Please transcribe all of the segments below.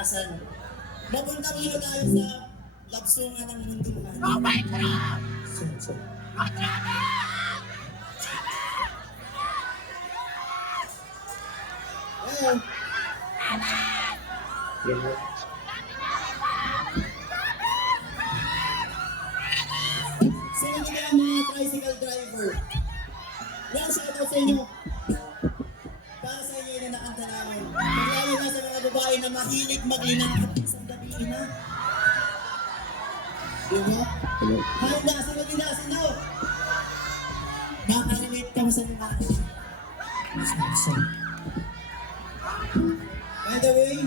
kalikasan. Mapuntang iyo tayo sa labsungan ng munduhan. Oh my God! Well, sino nila ang mga tricycle driver? Yan, shoutout sa inyo. Para sa inyo yung nakanta namin. Lalo na sa mga babae na mahilig maglinakad isang gabi na. Diba? Handa, sino ginasin na? Makalimit ka mo sa mga. By the way,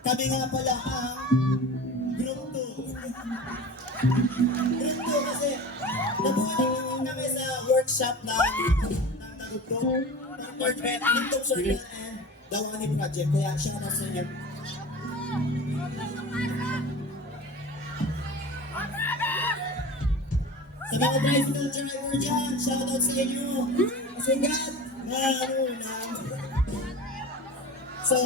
kami nga pala ang Group 2. Group 2 kasi nabuhay lang kami sa workshop ng Tagugtog, Tugtog Circle and Dawani Project. Kaya siya na sa inyo. Sa mga tricycle driver dyan, shoutout sa inyo. Sigat! So,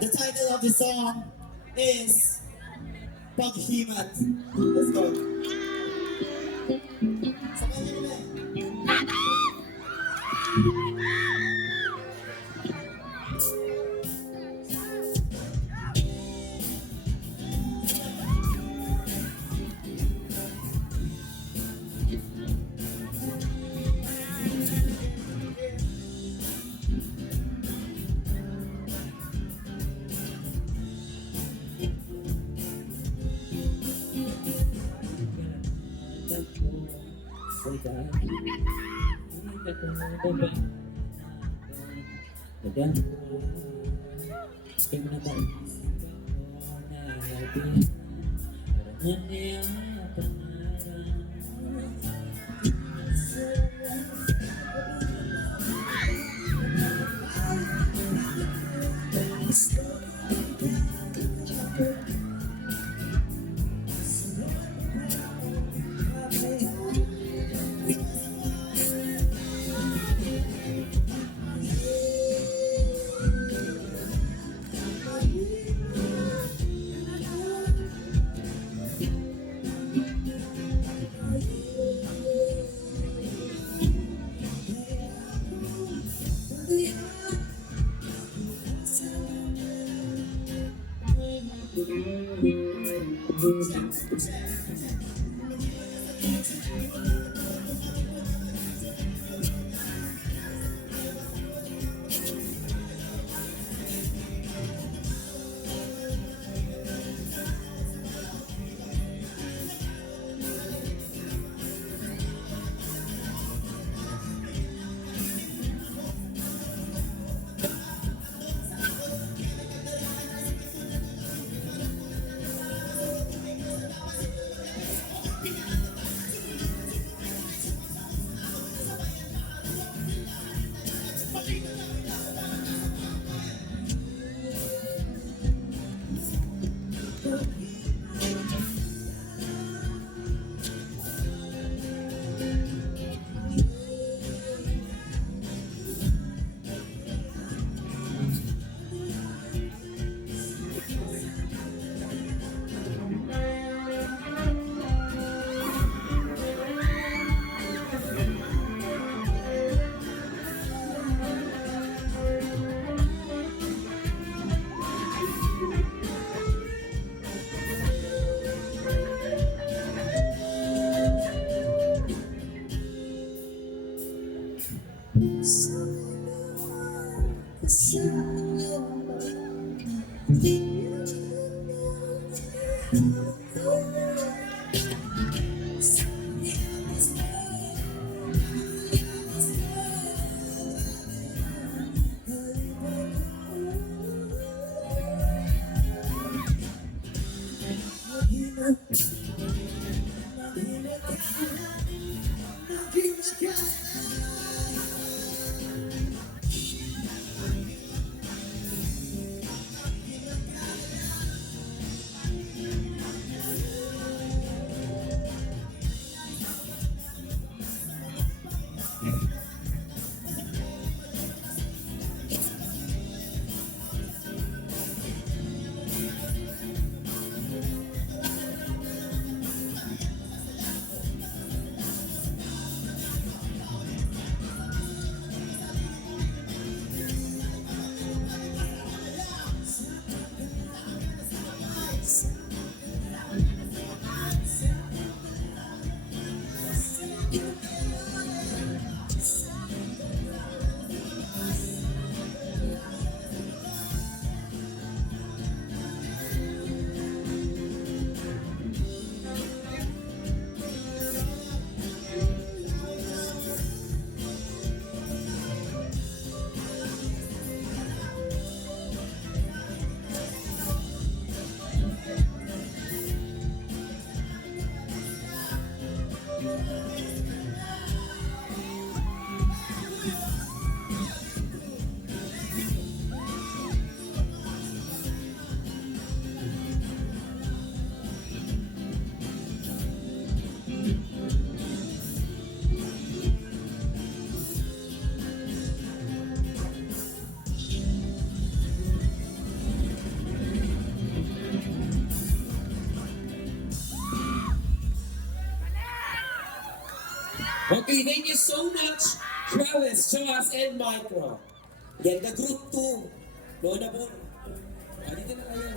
the title of the song is Paghimat. Let's go. Sabay niyo ulit. Okay, thank you so much, Travis, Joas, and Micro. Yan, the group 2. Lola po. Dito na kayo.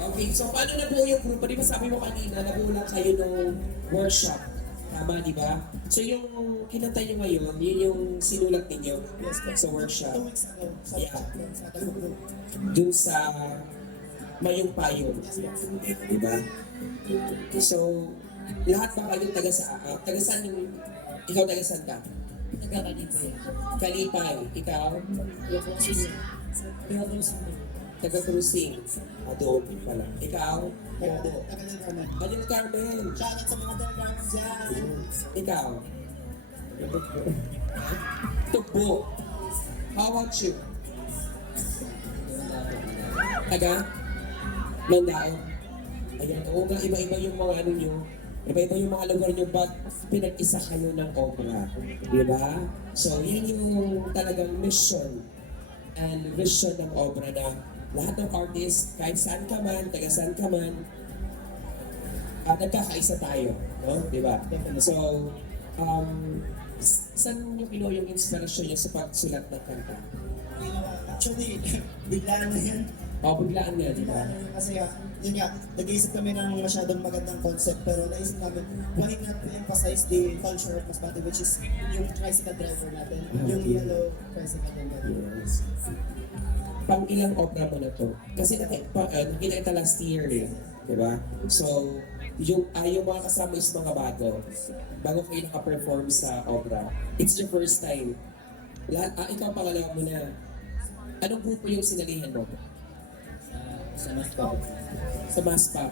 Okay, so paano na po yung group? Di ba sabi mo kanina, nagulang kayo ng workshop. Tama, di ba? So yung kinanta nyo ngayon, yun yung sinulat ninyo sa workshop. 2 weeks ago, sa Yeah. sa Tagumpong. Dun sa Mayong Payong. Di ba? So, lahat ba kayo taga saan yung, ikaw taga saan ka? Nagkakalipa Kalipay, ikaw? Taga Cruising. Doon pala. Ikaw? Tagal Carmen. Manil Carmen. Shoutout sa mga Telegrams dyan. Ikaw? Tugbo. How about you? Taga? Mandao. Ayan, oo nga, iba-iba yung mga ano nyo. Iba-iba yung mga lugar nyo, but pinag-isa kayo ng obra. Di ba? So, yan yung talagang mission and vision ng obra na lahat ng artist, kahit saan ka man, taga saan ka man, nagkakaisa tayo. No? Di ba? So, saan nyo kinuha yung inspirasyon nyo sa pagsulat ng kanta? Actually, biglaan na yan. Biglaan nga, di ba? Kasi yun nga, nag-iisip kami ng masyadong magandang concept pero naisip namin, why not emphasize the culture of Masbate, which is yung tricycle driver natin, yung yellow tricycle driver. Yes. Pang ilang opera mo na to? Kasi nakita kita last year eh. Diba? So, yung mga kasama is mga bago kayo naka-perform sa opera. It's your first time. Ikaw pangalawa mo na. Anong grupo yung sinalihan mo? sa Mascot. Sa Maspa.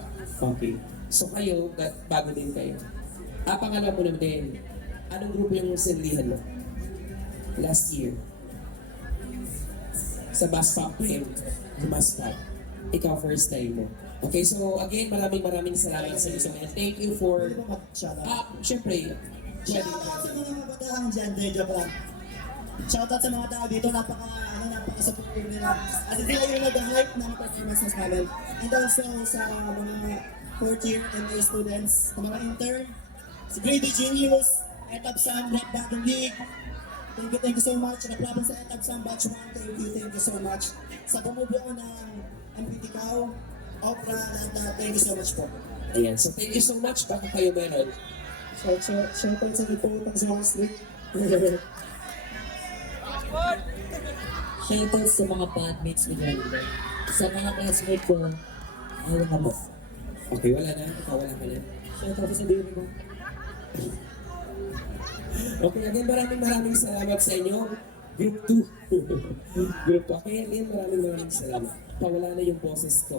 Okay. So kayo, bago din kayo. Pangalawa mo na din. Anong grupo yung sinalihan mo? Last year. Sa Maspa pa yun. Sa Maspa. Ikaw first time mo. Okay, so again, maraming salamat sa inyo. And thank you for... Pwede ba mag-shoutout? Syempre. Shoutout sa mga batahan dyan, joke lang. Shoutout sa mga tao dito, napaka-supportive nila. At sila yung nag-hype ng performances namin. And also sa mga 4th year MA students, sa mga intern, si Grady Genius, Etap Sam, Black Bottom League. Thank you so much. Naglaban sa Etap Sam Batch 1, thank you so much. Sa bumubuo ng MPTCAO, Opera, thank you so much po. Ayan, so thank you so much. Baka kayo meron. Shoutout sa Iputang sa Wall Street. Shoutout sa mga bandmates ko dyan. Sa mga classmates ko, wala mo. Okay, wala na. Ikaw wala ka na. Shoutout sa diri ko. Okay, again, maraming salamat sa inyo. Group 2. Group 2. Okay, again, maraming salamat. Pawala na yung boses ko.